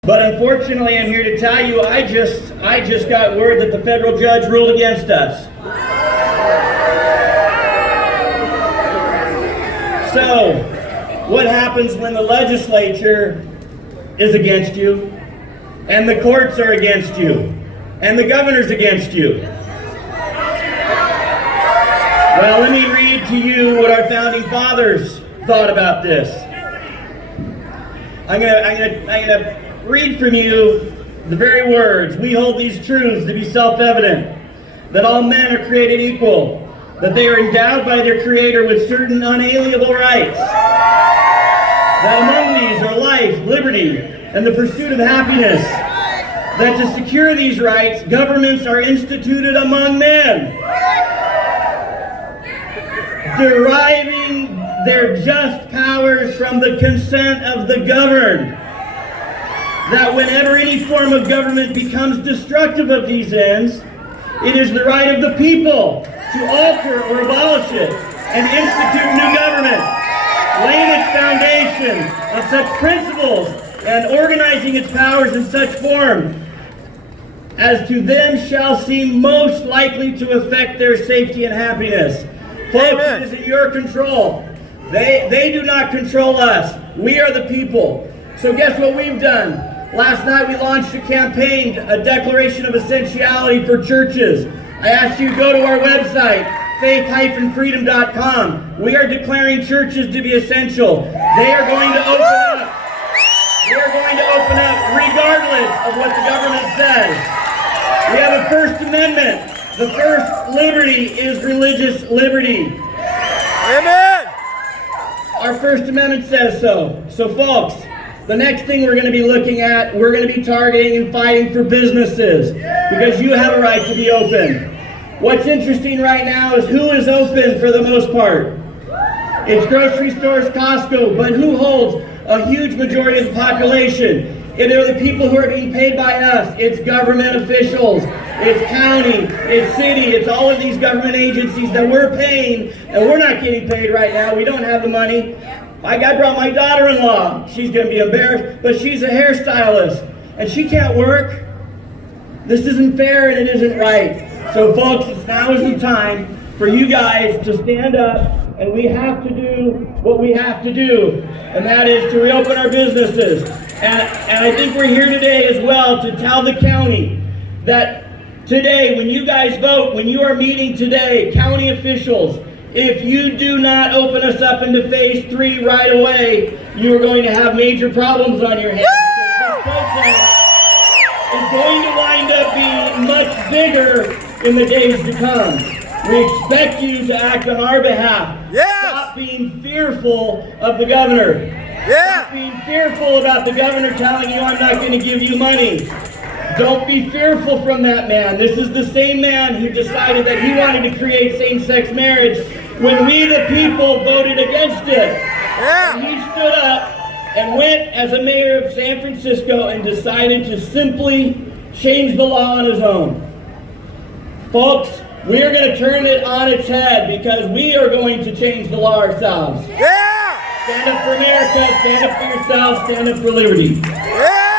But unfortunately, I'm here to tell you, I just got word that the federal judge ruled against us. So, what happens when the legislature is against you, and the courts are against you, and the governor's against you? Well, let me read to you what our founding fathers thought about this. I'm gonna read from you the very words. We hold these truths to be self-evident, that all men are created equal, that they are endowed by their Creator with certain unalienable rights, that among these are life, liberty, and the pursuit of happiness, that to secure these rights, governments are instituted among men, deriving their just powers from the consent of the governed, that whenever any form of government becomes destructive of these ends, it is the right of the people to alter or abolish it and institute new government, laying its foundation on such principles and organizing its powers in such form as to them shall seem most likely to affect their safety and happiness. Folks, it is in your control. They do not control us. We are the people. So guess what we've done? Last night we launched a campaign, a declaration of essentiality for churches. I asked you to go to our website, faith-freedom.com. We are declaring churches to be essential. They are going to open up. They are going to open up regardless of what the government says. We have a First Amendment. The first liberty is religious liberty. Amen. Our First Amendment says so. So folks, the next thing we're going to be looking at, we're going to be targeting and fighting for businesses because you have a right to be open. What's interesting right now is who is open for the most part. It's grocery stores, Costco, but who holds a huge majority of the population? It are the people who are being paid by us. It's government officials, it's county, it's city, it's all of these government agencies that we're paying, and we're not getting paid right now. We don't have the money. I brought my daughter-in-law. She's going to be embarrassed, but she's a hairstylist, and she can't work. This isn't fair, and it isn't right. So, folks, now is the time for you guys to stand up, and we have to do what we have to do, and that is to reopen our businesses. And I think we're here today as well to tell the county that today, when you guys vote, when you are meeting today, county officials, if you do not open us up into phase 3 right away, you are going to have major problems on your hands. Because this protest is going to wind up being much bigger in the days to come. We expect you to act on our behalf. Yes. Stop being fearful of the governor. Yeah. Stop being fearful about the governor telling you I'm not going to give you money. Don't be fearful from that man. This is the same man who decided that he wanted to create same-sex marriage when we, the people, voted against it. Yeah. And he stood up and went as a mayor of San Francisco and decided to simply change the law on his own. Folks, we are going to turn it on its head because we are going to change the law ourselves. Yeah. Stand up for America, stand up for yourself, stand up for liberty. Yeah.